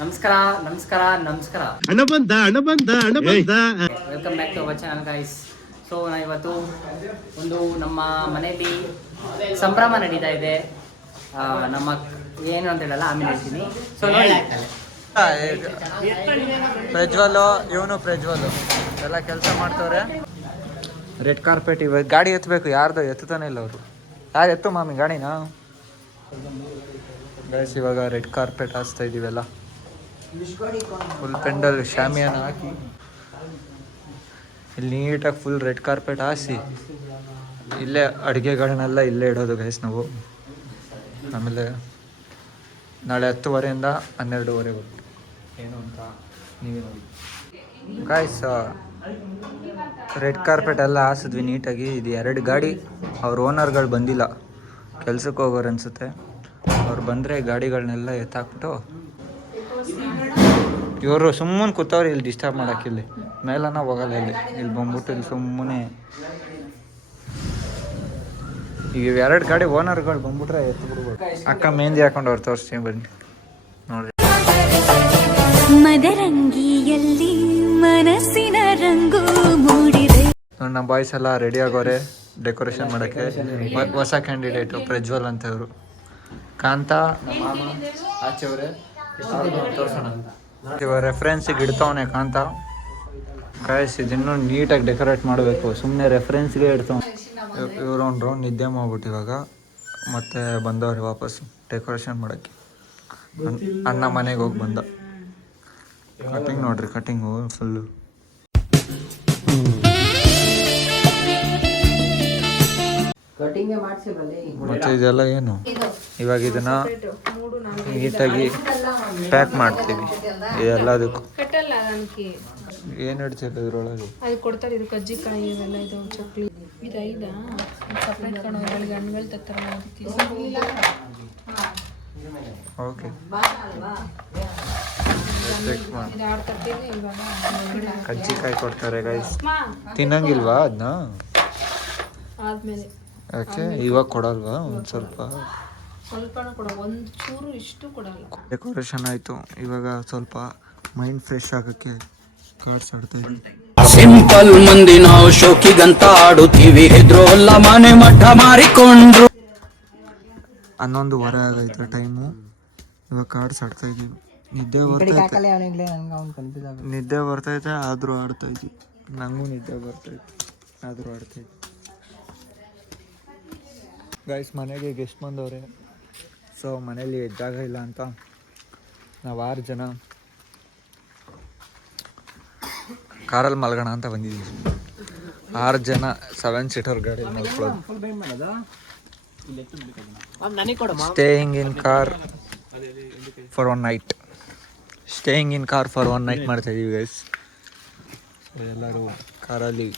ನಮಸ್ಕಾರ ನಮಸ್ಕಾರ ನಮಸ್ಕಾರ ಹಣ ಬಂದ welcome back to our channel guys. So ಇವತ್ತು ಒಂದು ನಮ್ಮ ಮನೆಯಲ್ಲಿ ಸಂಭ್ರಮ ನಡೀತಾ ಇದೆ. ನಮ್ಮ ಏನು ಅಂತ ಹೇಳಲ್ಲ, ಆಮೇಲೆ ಹೇಳ್ತೀನಿ. ಸೊ ನೋಡಿ, ಪ್ರಜ್ವಲ್ ಇವನು ಪ್ರಜ್ವಲ್ ಎಲ್ಲ ಕೆಲಸ ಮಾಡ್ತವ್ರೆ. ರೆಡ್ ಕಾರ್ಪೆಟ್ ಇವಾಗ ಗಾಡಿ ಎತ್ತಬೇಕು, ಯಾರ್ದು ಎತ್ತಾನೆ ಇಲ್ಲ ಅವರು. ಯಾರು ಎತ್ತು ಮಾಮಿ ಗಾಡಿನಾ? ಗೈಸ್ ಇವಾಗ ರೆಡ್ ಕಾರ್ಪೆಟ್ ಹಾಸ್ತಾ ಇದೀವೆಲ್ಲ, ಫುಲ್ ಪೆಂಡಲ್ ಶಾಮಿಯಾನ ಹಾಕಿ ಇಲ್ಲಿ ನೀಟಾಗಿ ಫುಲ್ ರೆಡ್ ಕಾರ್ಪೆಟ್ ಹಾಸಿ ಇಲ್ಲೇ ಅಡುಗೆಗಳನ್ನೆಲ್ಲ ಇಲ್ಲೇ ಇಡೋದು ಗೈಸ್ ನಾವು. ಆಮೇಲೆ ನಾಳೆ 10:30 12:30 ಏನು ಅಂತ ನೀವೇ ನೋಡಿ ಗೈಸ್. ರೆಡ್ ಕಾರ್ಪೆಟ್ ಎಲ್ಲ ಹಾಸಿದ್ವಿ ನೀಟಾಗಿ. ಇದು 2 ಗಾಡಿ. ಅವ್ರ ಓನರ್ಗಳು ಬಂದಿಲ್ಲ, ಕೆಲ್ಸಕ್ಕೆ ಹೋಗೋರು ಅನಿಸುತ್ತೆ. ಅವ್ರು ಬಂದರೆ ಗಾಡಿಗಳನ್ನೆಲ್ಲ ಎತ್ತಾಕ್ಬಿಟ್ಟು ಇವರು ಸುಮ್ಮನೆ ಕೂತವ್ರು ಇಲ್ಲಿ ಡಿಸ್ಟರ್ಬ್ ಮಾಡೋಕೆ. ಇಲ್ಲಿ ಮೇಲನ ಹೋಗಲ್ಲ, ಇಲ್ಲಿ ಬಂದ್ಬಿಟ್ಟು ಇಲ್ಲಿ ಸುಮ್ಮನೆ ಈಗ 2 ಗಾಡಿ ಓನರ್ಗಳು ಬಂದ್ಬಿಟ್ರೆ ಎತ್ಬಿಡ್ಬೋದು. ಅಕ್ಕ ಮೆಹಂದಿ ಹಾಕೊಂಡು ಅವ್ರು ತೋರಿಸ್ತೀನಿ ಬನ್ನಿ ನೋಡ್ರಿ. ಮದರಂಗಿಯಲ್ಲಿ ಮನಸ್ಸಿನ ರಂಗು ಮೂಡಿದೆ. ನಮ್ಮ ಬಾಯ್ಸ್ ಎಲ್ಲ ರೆಡಿ ಆಗೋರೆ ಡೆಕೋರೇಷನ್ ಮಾಡೋಕ್ಕೆ. ಹೊಸ ಕ್ಯಾಂಡಿಡೇಟು ಪ್ರಜ್ವಲ್ ಅಂತ ಇವರು. ಕಾಂತ ನಮ್ಮ ಮಾಮ ಆಚೆವ್ರೆ ತೋರಿಸೋಣ. ಇವಾಗ ರೆಫರೆನ್ಸಿಗೆ ಇಡ್ತಾವನೆ ಕಾಂತ. ಕಾಯಿಸಿ ಇದನ್ನು ನೀಟಾಗಿ ಡೆಕೋರೇಟ್ ಮಾಡಬೇಕು, ಸುಮ್ಮನೆ ರೆಫರೆನ್ಸ್ಗೆ ಇಡ್ತಾವ. ಇವರು ಒಂದು ರೌಂಡ್ ನಿದ್ದೆ ಮಾಡ್ಬಿಟ್ಟು ಇವಾಗ ಮತ್ತೆ ಬಂದವ್ರೆ ವಾಪಸ್ಸು ಡೆಕೋರೇಷನ್ ಮಾಡೋಕ್ಕೆ. ಅಣ್ಣ ಮನೆಗೆ ಹೋಗಿ ಬಂದ. ಕಟಿಂಗ್ ನೋಡ್ರಿ, ಕಟಿಂಗು ಫುಲ್ಲು. ಮತ್ತೆ ಇದೆಲ್ಲ ಏನು, ಇವಾಗ ಇದನ್ನ ನೀಟಾಗಿ ಪ್ಯಾಕ್ ಮಾಡ್ತೀವಿ ಎಲ್ಲದಕ್ಕೂ. ಏನು ಇಡ್ತೀವಿ ಇದ್ರೊಳಗೆ? ಅದು ಕೊಡ್ತಾರೆ, ಇದು ಕಜ್ಜಿಕಾಯಿ ಇವೆಲ್ಲ, ಇದು ಚಕ್ಲಿ, ಇದು ಐದಾ ಸಪ್ರೇಟ್ ಕಣಗಳಿಗೆ ಹಣ್ಣುಗಳು ತರ್ತಾರೆ. ಓಕೆ, ಕಜ್ಜಿಕಾಯಿ ಕೊಡ್ತಾರೆ ಗೈಸ್. ತಿನ್ನಂಗಿಲ್ವಾ ಅದನ್ನ? ಆದ್ಮೇಲೆ ಯಾಕೆ ಇವಾಗ ಕೊಡಲ್ವಾ? ಒಂದು ಸ್ವಲ್ಪ ಕೊಡ, ಒಂದು ಚೂರು ಇಷ್ಟು ಕೊಡಲ್ಲ. ಡೆಕೋರೇಷನ್ ಆಯಿತು. ಇವಾಗ ಸ್ವಲ್ಪ ಮೈಂಡ್ ಫ್ರೆಶ್ ಆಗೋಕ್ಕೆ ಕಾರ್ಡ್ಸ್ ಆಡ್ತಾ ಇದ್ವಿ. ಸಿಂಪಲ್ ಮಂದಿ ನಾವು ಶೋಕಿಗಂತ ಆಡುತ್ತೀವಿ, ಇದ್ರೋಲ್ಲ ಮನೆ ಮಠ ಮಾರಿಕೊಂಡ್ರು. 11:15 ಆಗೈತೆ ಟೈಮು. ಇವಾಗ ಕಾರ್ಡ್ಸ್ ಆಡ್ತಾ ಇದ್ದೀವಿ. ನಿದ್ದೆ ಬರ್ತೈತೆ ಆದರೂ ಆಡ್ತಾ ಇದ್ವಿ. ನನಗೂ ನಿದ್ದೆ ಬರ್ತೈತೆ ಆದರೂ ಆಡ್ತಾ ಇದ್ವಿ ಗೈಸ್. ಮನೆಗೆ ಗೆಸ್ಟ್ ಬಂದವ್ರೆ. ಸೊ ಮನೇಲಿ ಜಾಗ ಇಲ್ಲ ಅಂತ ನಾವು 6 ಜನ ಕಾರಲ್ಲಿ ಮಲ್ಗೋಣ ಅಂತ ಬಂದಿದ್ದೀವಿ. 6 ಜನ 7 ಸೀಟರ್ ಗಾಡಿ staying in car for one night ಮಾಡ್ತಾ ಇದೀವಿ ಗೈಸ್. ಎಲ್ಲರೂ ಕಾರಲ್ಲಿ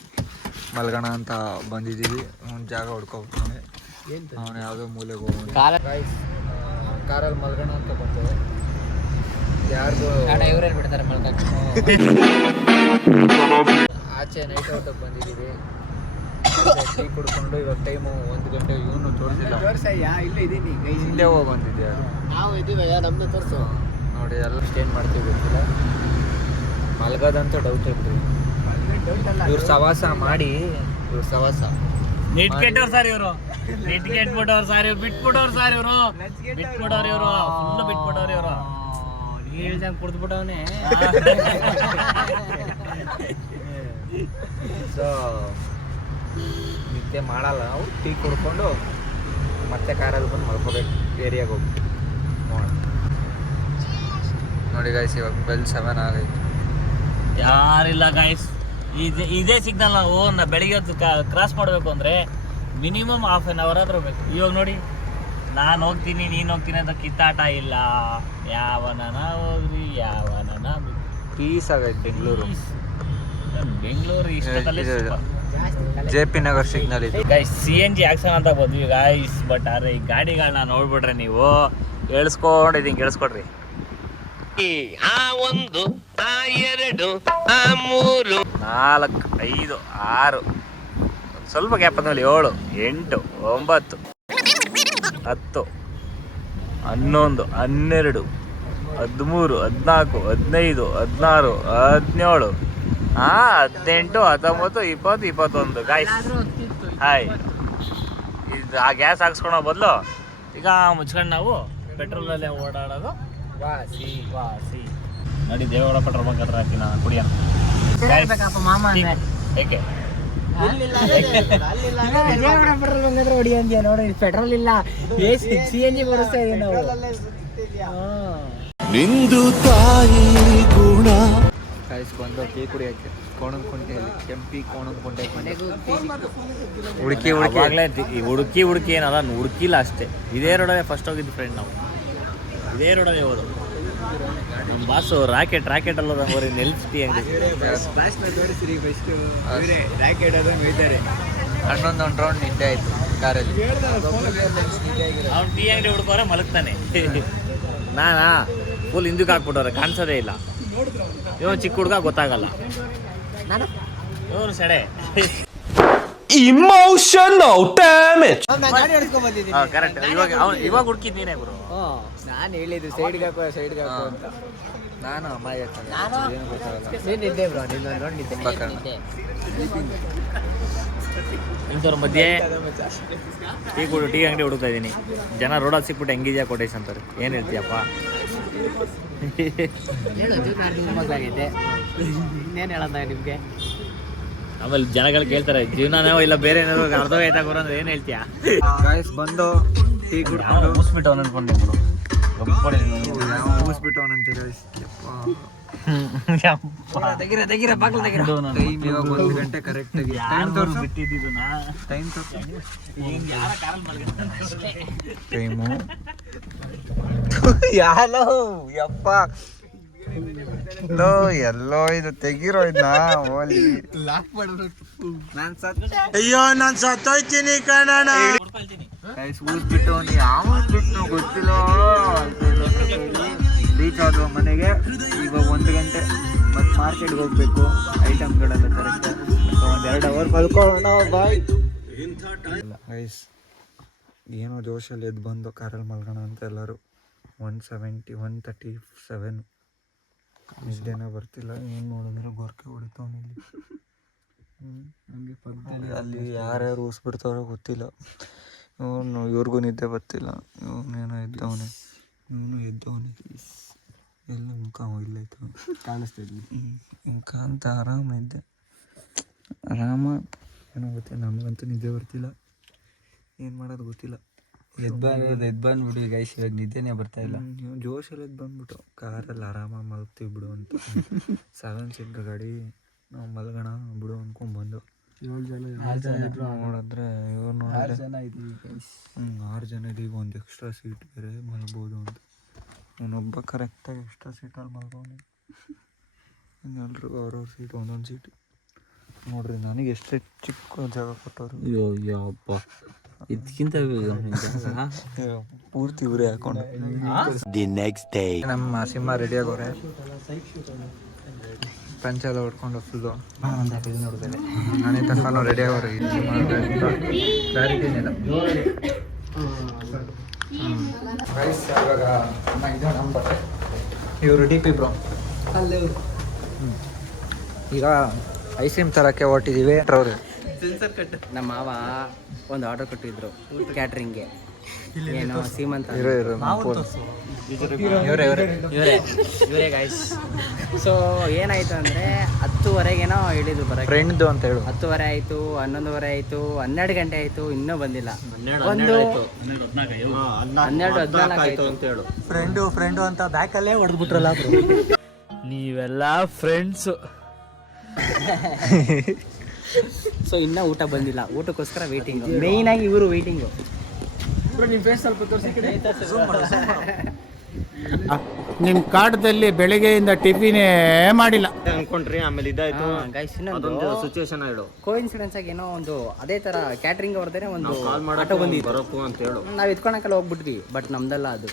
ಮಲ್ಗೋಣ ಅಂತ ಬಂದಿದ್ದೀವಿ. ಒಂದು ಜಾಗ ಹುಡ್ಕೊಬಿಡ್ತಾನೆ ಅವನು, ಯಾವುದೋ ಮೂಲೆಗೆ ಹೋಗೋಣ. ಕಾರಲ್ಲಿ ಮಲ್ಗೋಣ ಅಂತ ಬರ್ತೇವೆ. ಯಾರ್ದು ಇವರೇನು ಬಿಡ್ತಾರೆ ಮಲ್ಕಕ್ಕೆ. ಆಚೆ ನೈಟ್ ಔಟಿಗೆ ಬಂದಿದ್ದೀವಿ. ಟೀ ಕುಡ್ಕೊಂಡು ಇವಾಗ ಟೈಮು 1 ಗಂಟೆ. ಇವನು ತೋರಿಸಿಲ್ಲ, ಹಿಂದೆ ಹೋಗಿ ಬಂದಿದ್ದೆ. ನೋಡಿ ಎಲ್ಲ ಸ್ಟೇನ್ ಮಾಡ್ತೀವಿ, ಗೊತ್ತಿಲ್ಲ. ಮಲ್ಗೋದಂತೂ ಡೌಟ್ ಬಿಡ್ರಿ. ಇವ್ರ ಸವಾಸ ಮಾಡಿ, ಇವ್ರ ಸವಾಸ ನೀಟ್ ಕೆಟ್ಟವ್ರು ಸರ್ ಇವರು, ನೀಟ್ ಕೆಟ್ಬಿಟ್ಟವ್ರು ಸರ್ ಇವ್ರು, ಬಿಟ್ಬಿಟ್ಟವ್ರು ಸರ್ ಇವರು, ಬಿಟ್ಬಿಟ್ಟವ್ರು ಇವರು, ಫುಲ್ಲು ಬಿಟ್ಬಿಟ್ಟವ್ರು ಇವರು. ಹೇಳ್ದಂಗೆ ಕುಡ್ದ್ಬಿಟ್ಟವನೇ. ಸೊ ನಿದ್ದೆ ಮಾಡಲ್ಲ ನಾವು. ಟೀ ಕುಡ್ಕೊಂಡು ಮತ್ತೆ ಕಾರಲ್ಲಿ ಬಂದು ಮಲ್ಕೋಬೇಕು ಏರಿಯಾಗೆ ಹೋಗ್ಬಿಟ್ಟು. ನೋಡಿ ಗೈಸ್, ಇವಾಗ ಬೆಲ್ 7 ಆಗೈತೆ. ಯಾರಿಲ್ಲ ಗೈಸ್. ಇದೇ ಸಿಗ್ನಲ್ ನಾವು ಬೆಳಿಗ್ಗೆ ಹೊತ್ತು ಕ್ರಾಸ್ ಮಾಡಬೇಕು ಅಂದರೆ ಮಿನಿಮಮ್ ½ an hour ಆದ್ರೂ ಬೇಕು. ಇವಾಗ ನೋಡಿ, ನಾನು ಹೋಗ್ತೀನಿ ನೀನು ಹೋಗ್ತೀನಿ ಅಂತ ಕಿತ್ತಾಟ ಇಲ್ಲ. ಯಾವನ ಹೋಗ್ರಿ, ಯಾವನ ಪೀಸ್ ಆಗೈತೆ ಬೆಂಗಳೂರು. ಇಷ್ಟದಲ್ಲಿ JP ನಗರ್ ಸಿಗ್ನಲ್ ಇದು ಗೈಸ್. CNG ಆಕ್ಷನ್ ಅಂತ ಬಂದ್ವಿ ಗೈಸ್. ಬಟ್ ಆದರೆ ಈ ಗಾಡಿಗಳನ್ನ ನೋಡ್ಬಿಟ್ರೆ ನೀವು ಕೇಳಿಸ್ಕೊಂಡಿದ್ದೀನಿ, ಕೇಳಿಸ್ಕೊಡ್ರಿ. 1 2 3 4 5 6 ಸ್ವಲ್ಪ ಗ್ಯಾಪ್ ಅಂದ್ಮೇಲೆ 7 8 9 10 11 12 13, 14, 15, 16, 17, 18, 19, 20, 21 ಗಾಯ್ಸ್. ಹಾಯ್, ಇದು ಆ ಗ್ಯಾಸ್ ಹಾಕ್ಸ್ಕೊಳೋ ಬದಲು ಈಗ ಮುಚ್ಕೊಂಡು ನಾವು ಪೆಟ್ರೋಲಲ್ಲೇ ಓಡಾಡೋದು ವಾಸಿ ವಾಸಿ. ನೋಡಿ ದೇವೇಗೌಡ ಪೆಟ್ರೋಲ್ ಬಂಕ್ ಹತ್ರ ಹಾಕಿ ನಾನು ಕುಡಿಯೋಣ. ಏಕೆ ಪೆಟ್ರೋಲ್ ಇಲ್ಲ, CNG ಬರುತ್ತೆ ನಾವು. ನಿಂದು ತಾಯಿ ಗುಣ ಕಾಯಿಸ್ಕೊಂಡು ಟೀ ಕುಡಿಯೋಕ್ಕೆ ಕೋಣಂಕುಂಟೆಯಲ್ಲಿ ಕೆಂಪಿ ಕೋಣಂಕುಂಟೆ ಹುಡುಕಿ ಹುಡುಕಿ ಏನಲ್ಲ, ಹುಡುಕಿಲ್ಲ ಅಷ್ಟೇ. ಇದೇ ರೋಡಲ್ಲೇ ಫಸ್ಟ್ ಹೋಗಿದ್ದು ಫ್ರೆಂಡ್ ನಾವು, ಇದೇ ರೋಡಲ್ಲೇ ಹೋದು. ನಮ್ಮ ಬಾಸು ರಾಕೆಟ್ ಅಲ್ಲದ ಅವ್ರಿ ನೆಲ್ಸ್ಟಿ ಅಂಗಡಿ ಹನ್ನೊಂದು ರೌಂಡ್ ನಿದ್ದೆ ಆಯ್ತು ಕಾರಲ್ಲಿ. ಅವ್ನು ಟೀ ಅಂಗಡಿ ಹುಡ್ಕೋರೆ ಮಲಗ್ತಾನೆ. ನಾನಾ ಫುಲ್ ಹಿಂದಕ್ಕೆ ಹಾಕ್ಬಿಟ್ಟವ್ರೆ, ಕಾಣಿಸೋದೇ ಇಲ್ಲ. ಇವನು ಚಿಕ್ಕ ಹುಡುಗ ಗೊತ್ತಾಗಲ್ಲ, ಇವನು ಸೆಡೆ. Emotional damage. ಕರೆಕ್ಟ್. ಇವಾಗ ಹುಡುಕಿದ್ ನೀನೇ ಗುರು. ನಾನು ಹೇಳಿದ್ದು ಸೈಡ್ಗೆ ಹಾಕೋ ಅಂತ. ನಾನು ಅಮ್ಮಾಯಿ ಏನು ಗೊತ್ತಾಗಲ್ಲ. ನಿದ್ದೆ ಬ್ರೋ, ನಿನ್ನೊಂದು ನೋಡಿ ನಿದ್ದೆ. ಇಂಥವ್ರ ಮಧ್ಯೆ ಟೀ ಅಂಗಡಿ ಹುಡುಕ್ತಾ ಇದ್ದೀನಿ. ಜನ ರೋಡಲ್ಲಿ ಸಿಕ್ಬಿಟ್ಟು ಹೆಂಗಿದ್ಯಾ ಕೊಟೇಶ್ ಅಂತಾರೆ. ಏನು ಹೇಳ್ತೀಯಪ್ಪ? ಮಕ್ಕಳಾಗೈತೆ, ಇನ್ನೇನು ಹೇಳೋದ ನಿಮಗೆ? ಆಮೇಲೆ ಜನಗಳು ಕೇಳ್ತಾರೆ ಜೀವನನೋ ಇಲ್ಲ ಬೇರೆ ಏನಾದ್ರು ಅರ್ಧವಾಯ್ತಾ ಗುರು ಅಂದ್ರೆ ಏನು ಹೇಳ್ತೀಯಾ? ಗಾಯ್ಸ್ ಬಂದು ಟೀ ಕುಡ್ಕೊಂಡು ಮುಗಿಸ್ಬಿಟ್ಟು ಅವನು ಅನ್ಕೊಂಡೆ ಗುರು. ಮುಗಿಸ್ಬಿಟ್ಟು ಅವನಂತೆ ಗಾಯ್ಸ್. ತೆಗಿರ ಬಾಗ್ಲು ತೆಗಿರ. ಟೈಮ್ ಇವಾಗ 1 ಗಂಟೆ ಕರೆಕ್ಟಾಗಿ. ಟೈಮ್ ಟೈಮು ಯಾಲೋ ಯಪ್ಪ ಎಲ್ಲೋ ಇದು ತೆಗಿರೋ ಇದನ್ನ ಓಲಿ ಅಯ್ಯೋ ನಾನು ಸತ್ತೋಯ್ತೀನಿ ಕಣಣ. ಊದ್ಬಿಟ್ಟು ಯಾವ ಬಿಟ್ಟು ಗೊತ್ತಿಲ್ಲ. ರೀಚ್ ಆದವು ಮನೆಗೆ. ಇವಾಗ 1 ಗಂಟೆ. ಮತ್ತು ಮಾರ್ಕೆಟ್ಗೆ ಹೋಗ್ಬೇಕು, ಐಟಮ್ಗಳೆಲ್ಲ ಕರೆಕ್ಟ್. 1-2 ಅವರ್ ಮಲ್ಕೊಳ್ಳೋಣ. Bye guys. ಏನೋ ಜೋಶಲ್ಲಿ ಎದ್ದು ಬಂದು ಕಾರಲ್ಲಿ ಮಲ್ಗೋಣ ಅಂತ ಎಲ್ಲರೂ. 170, 137 ನಿದ್ದೆನೇ ಬರ್ತಿಲ್ಲ. ಏನು ನೋಡಿದ್ರೆ ಗೊರಕೆ ಹೊಡಿತಾವನಿಲ್ಲಿ. ಅಲ್ಲಿ ಯಾರ್ಯಾರು ಊಸ್ಬಿಡ್ತಾರೋ ಗೊತ್ತಿಲ್ಲ. ಇವ್ರಿಗೂ ನಿದ್ದೆ ಬರ್ತಿಲ್ಲ. ಇವನೇನೋ ಎದ್ದವನೇ, ಇವನು ಎದ್ದವನೇ. ಎಲ್ಲ ಮುಖ ಇಲ್ಲೈತು ಕಾಣಿಸ್ತಿದ್ವಿ. ಮುಖ ಅಂತ ಆರಾಮ ಇದ್ದೆ, ಆರಾಮ. ಏನೋ ಗೊತ್ತಿಲ್ಲ, ನಮಗಂತೂ ನಿದ್ದೆ ಬರ್ತಿಲ್ಲ. ಏನು ಮಾಡೋದು ಗೊತ್ತಿಲ್ಲ. ಎದ್ದು ಬಂದ್ಬಿಡಿ ಗೈಸ್, ಇವಾಗ ನಿದ್ದೆನೇ ಬರ್ತಾ ಇಲ್ಲ. ಜೋಶಲ್ಲಿ ಎದ್ದು ಬಂದ್ಬಿಟ್ಟು ಕಾರಲ್ಲಿ ಆರಾಮಾಗಿ ಮಲಗ್ತೀವಿ ಬಿಡು ಅಂತ. 7 ಸೀಟ್ ಗಾಡಿ, ನಾವು ಮಲಗೋಣ ಬಿಡು ಅಂದ್ಕೊಂಡ್ಬಂದು 7 ಜನ ನೋಡಿದ್ರೆ ಇವ್ರು ನೋಡಿದ್ರೆ 6 ಜನ ಇದೀವಿ. ಒಂದು ಎಕ್ಸ್ಟ್ರಾ ಸೀಟ್ ಬೇರೆ ಮಲ್ಬೋದು ಅಂತ. ಅವನೊಬ್ಬ ಕರೆಕ್ಟಾಗಿ ಎಕ್ಸ್ಟ್ರಾ ಸೀಟಲ್ಲಿ ಮಲ್ಗೋನೆ. ಎಲ್ರಿಗೂ ಅವ್ರವ್ರ ಸೀಟ್, ಒಂದೊಂದು ಸೀಟ್ ನೋಡ್ರಿ. ನನಗೆ ಎಷ್ಟೇ ಚಿಕ್ಕ ಜಾಗ ಕೊಟ್ಟವ್ರು. ಅಯ್ಯಪ್ಪ, ಇದಕ್ಕಿಂತ ಪೂರ್ತಿ ಇವರೇ ಹಾಕೊಂಡು. ದಿ ನೆಕ್ಸ್ಟ್ ಡೇ ನಮ್ಮ ಸಿಂಹ ರೆಡಿ ಆಗೋರೆ. ಪಂಚೆಲ್ಲ ಹೊಡ್ಕೊಂಡು ಫುಲ್ಲು ನೋಡಿದ್ದೇವೆ. ನಾನೇ ತನಕ ರೆಡಿ ಆಗೋರು. ಕ್ಲಾರಿಟಿ ಏನಿಲ್ಲ. ಇವಾಗ ನಮ್ಮ ಬಟ್ಟೆ ಇವರು DP ಬ್ರೋ. ಈಗ ಐಸ್ ಕ್ರೀಮ್ ತರಕ್ಕೆ ಹೊರಟಿದ್ದೀವಿ. ನಮ್ಮ ಮಾವ ಒಂದು ಆರ್ಡರ್ ಕೊಟ್ಟಿದ್ರು ಕ್ಯಾಟ್ರಿಂಗ್ಗೆ. ಏನು ಸೀಮಂತ ಇವರೇ ಗೈಸ್. ಸೊ ಏನಾಯ್ತು ಅಂದರೆ 10:30ಗೇನೋ ಹೇಳಿದ್ರು ಬರೋಕ್ಕೆ. ಫ್ರೆಂಡ್ದು ಅಂತ ಹೇಳು. 10:30 ಆಯಿತು, 11:30 ಆಯಿತು, 12 ಗಂಟೆ ಆಯಿತು, ಇನ್ನೂ ಬಂದಿಲ್ಲ. 12:14 ಆಯಿತು ಅಂತ ಹೇಳು. ಫ್ರೆಂಡು ಅಂತ ಬ್ಯಾಕಲ್ಲೇ ಹೊಡೆದ್ಬಿಟ್ರಲ್ಲ. ನೀವೆಲ್ಲ ಫ್ರೆಂಡ್ಸು. ಸೊ ಇನ್ನೂ ಊಟ ಬಂದಿಲ್ಲ, ಊಟಕ್ಕೋಸ್ಕರ ವೇಟಿಂಗ್. ಮೇಯ್ನಾಗಿ ಇವರು ವೇಟಿಂಗು. ನಿಮ್ಮ ಕಾಟದಲ್ಲಿ ಬೆಳಗ್ಗೆಯಿಂದ ಟಿಫಿನೇ ಮಾಡಿಲ್ಲ ಅನ್ಕೊಂಡ್ರಿ, ಆಮೇಲೆ ಇದಾಯ್ತು. ಗೈಸ್ ಇನ್ನೊಂದು ಸಿಚುವೇಶನ್ ಹೇಳು. ಕೋಇನ್ಸಿಡೆನ್ಸ್ ಆಗಿ ಏನೋ ಒಂದು ಅದೇ ತರ ಕ್ಯಾಟ್ರಿಂಗ್ ಅವ್ರದೇ ಒಂದು ಆಟೋ ಬಂದಿತ್ತು ಬರಕು ಅಂತ ಹೇಳು. ನಾವು ಎತ್ಕೊಳಕ್ಕೆಲ್ಲ ಹೋಗ್ಬಿಟ್ವಿ. ಬಟ್ ನಮ್ದಲ್ಲ ಅದು.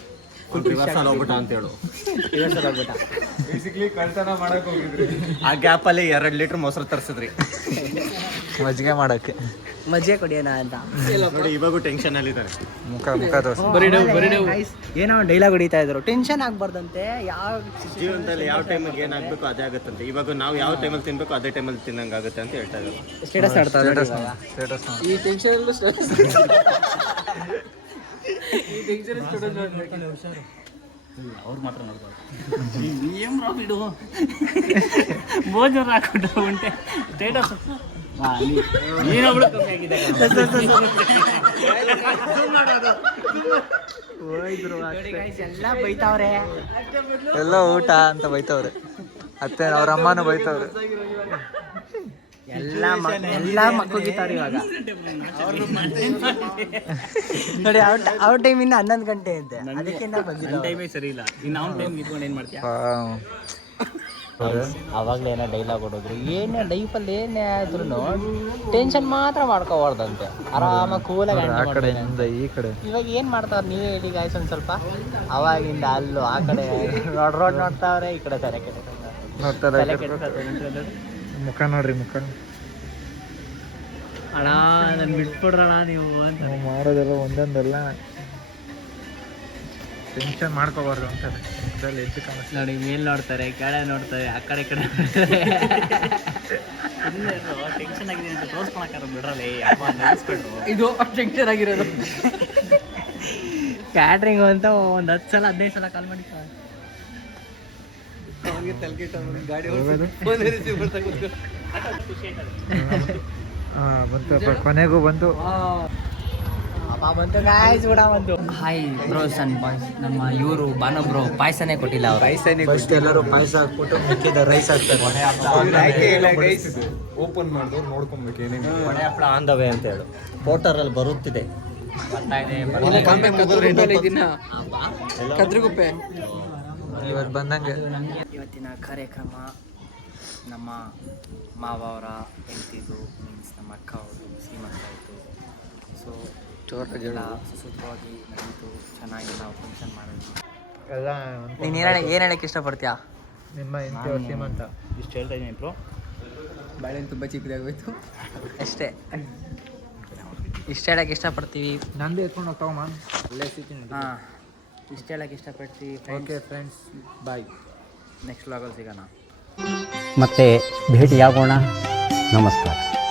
ಹೋಗ್ಬಿಟ್ಟ ಆ ಗ್ಯಾಪಲ್ಲಿ 2 ಲೀಟರ್ ಮೊಸರು ತರಿಸಿದ್ರಿ. ಮಜ್ಜಿಗೆ ಮಾಡಕ್ಕೆ ಮಜ್ಜಿಗೆ ಕುಡಿಯೋಣ ಅಂತ ನೋಡಿ ಇವಾಗೂ ಟೆನ್ಷನ್ ಅಲ್ಲಿದ್ದಾರೆ. ಮುಖ ತೋರ್ಸು. ಏನೋ ಡೈಲಾಗ್ ಹೊಡಿತಾ ಇದ್ರು, ಟೆನ್ಷನ್ ಆಗ್ಬಾರ್ದಂತೆ. ಯಾವ ಜೀವನದಲ್ಲಿ ಯಾವ ಟೈಮಿಗೆ ಏನಾಗಬೇಕು ಅದೇ ಆಗುತ್ತಂತೆ. ಇವಾಗ ನಾವು ಯಾವ ಟೈಮಲ್ಲಿ ತಿನ್ಬೇಕು ಅದೇ ಟೈಮಲ್ಲಿ ತಿನ್ನಂಗಾಗುತ್ತೆ ಅಂತ ಹೇಳ್ತಾ ಇದ್ದಾರೆ. ಸ್ಟೇಟಸ್ ಆಡ್ತಾ ಸ್ಟೇಟಸ್ ಈ ಟೆನ್ಷನ್ ಅವ್ರು ಮಾತ್ರ ನೋಡ್ಬಾರ್ದು. ಬಿಡು ಬೋಜರ್ ಹಾಕೊಂಡು ಉಂಟೆ ಸ್ಟೇಟಸ್ ನೀನೊಬ್ಳು ಕಮ್ಮಿ ಆಗಿದೆ. ಎಲ್ಲ ಬೈತಾವ್ರೆ. ಎಲ್ಲ ಊಟ ಅಂತ ಬೈತವ್ರೆ. ಅತ್ತೆ ಅವ್ರ ಅಮ್ಮನೂ ಬೈತವ್ರೆ. ಎಲ್ಲ ಮಕ್ಕಳಿಗಿತಾರೆ ಇವಾಗ. ನೋಡಿ ಅವ್ರ ಟೈಮ್ ಇನ್ನ 11 ಗಂಟೆ ಅಂತೆ, ಅದಕ್ಕೆ ನನ್ನ ಟೈಮೇ ಸರಿ ಇಲ್ಲ. ಇನ್ನು ಅವ್ನ ಟೈಮ್ ಇಟ್ಕೊಂಡು ಏನು ಮಾಡ್ತೀಯ? ಅವಾಗಲೇ ಏನೋ ಡೈಲಾಗ್ ಹೊಡೋದ್ರು, ಏನೇ ಲೈಫಲ್ಲಿ ಏನೇ ಆದ್ರೂ ಟೆನ್ಷನ್ ಮಾತ್ರ ಮಾಡ್ಕೋಬಾರ್ದಂತೆ, ಆರಾಮಾಗಿ ಕೂಲಾಗಿ ಆ ಕಡೆಯಿಂದ ಈ ಕಡೆ. ಇವಾಗ ಏನು ಮಾಡ್ತಾವ್ರೆ ನೀವೇ ಹೇಳಿ ಗಾಯ್ಸ್ ಒಂದು ಸ್ವಲ್ಪ. ಅವಾಗಿಂದ ಅಲ್ಲೂ ಆ ಕಡೆ ರೋಡ್ ನೋಡ್ತಾವ್ರೆ, ಈ ಕಡೆ ತಲೆ ಕೆಡ್ತಾರೆ. ಮುಖ ನೋಡ್ರಿ, ಮುಖ ಅಣ್ಣ ನಾನು ಬಿಟ್ಬಿಡ್ರಣ ನೀವು ಅಂತ. ನಾವು ಮಾಡೋದೆಲ್ಲ ಒಂದೊಂದೆಲ್ಲ ಟೆನ್ಷನ್ ಮಾಡ್ಕೋಬಾರ್ದು ಅಂತಾರೆ. ಅದ್ರಲ್ಲಿ ಎದ್ದು ಕಾಣಿಸ್ತಾರೆ ನೋಡಿ, ಮೇಲ್ ನೋಡ್ತಾರೆ, ಕೆಳಗೆ ನೋಡ್ತಾರೆ, ಆ ಕಡೆ ಈ ಕಡೆ ಟೆನ್ಷನ್ ಆಗಿದೆ ಅಂತ ತೋರಿಸ್ಕೊಳಕ್ಕಾರ ಬಿಡ್ರಲ್ಲ. ಇದು ಟೆನ್ಷನ್ ಆಗಿರೋದು. ಕ್ಯಾಟ್ರಿಂಗ್ ಅಂತ ಒಂದು 10 ಸಲ 15 ಸಲ ಕಾಲ್ ಮಾಡಿ ಬಂತು, ಕೊನೆಗೂ ಬಂತು. ಬಂತು ಗಾಯ್ಸ್, ಕೂಡ ಬಂತು. ಹಾಯ್ ಬ್ರೋಸ್ ಅಂಡ್ ಬಾಯ್ಸ್, ನಮ್ಮ ಇವರು ಬಾನು ಬ್ರೋ ಪಾಯಸನೇ ಕೊಟ್ಟಿಲ್ಲ ಅವ್ರು. ಫಸ್ಟ್ ಎಲ್ಲರೂ ಪಾಯಸ ಹಾಕ್ಬಿಟ್ಟು ಮಿಕ್ಕಿದ ರೈಸ್ ಹಾಕ್ತಾರೆ. ಓಪನ್ ಮಾಡಿದವ್ರು ನೋಡ್ಕೊಬೇಕು ಏನೇನು. ಮನೆ ಹಪ್ಪಳ ಆನ್ ದ ವೇ ಅಂತ ಹೇಳು, ಪೋರ್ಟರಲ್ಲಿ ಬರುತ್ತಿದೆ. ಕದ್ರಗುಪ್ಪೆ. ಇವತ್ತು ಬಂದಂಗೆ ಇವತ್ತಿನ ಕಾರ್ಯಕ್ರಮ ನಮ್ಮ ಮಾವ ಅವರ ಹೆಂಡತಿದು, ಮೀನ್ಸ್ ನಮ್ಮ ಅಕ್ಕ ಅವರು ಶ್ರೀಮಂತ ಆಯಿತು. ಸೊ ಎಲ್ಲ ಸುಸೂತ್ರವಾಗಿ ನಡೀತು, ಚೆನ್ನಾಗಿ ನಾವು ಫಂಕ್ಷನ್ ಮಾಡಿದ್ವಿ. ಎಲ್ಲ ನೀನು ಏನು ಹೇಳಕ್ಕೆ ಇಷ್ಟಪಡ್ತೀಯಾ? ನಿಮ್ಮ ಹೆಂಡತಿ ಸೀಮಂತ ಇಷ್ಟು ಹೇಳ್ತಾ ಇದ್ದೀನಿ ಬ್ರೋ. ಬಾಳೆ ತುಂಬ ಚಿಕ್ಕದಾಗೋಯ್ತು ಅಷ್ಟೇ. ಇಷ್ಟು ಹೇಳಕ್ಕೆ ಇಷ್ಟಪಡ್ತೀವಿ. ನಂದು ಎತ್ಕೊಂಡು ಹೋಗ್ತಾವಮ್ಮ, ಅಲ್ಲೇ ಸಿಗ್ತೀನಿ. ಹಾಂ, ಇಷ್ಟು ಹೇಳಕ್ಕೆ ಇಷ್ಟಪಡ್ತೀವಿ. ಓಕೆ ಫ್ರೆಂಡ್ಸ್, ಬಾಯ್. ನೆಕ್ಸ್ಟ್ ವ್ಲಾಗಲ್ಲಿ ಸಿಗೋಣ. ಮತ್ತೆ ಭೇಟಿಯಾಗೋಣ. ನಮಸ್ಕಾರ.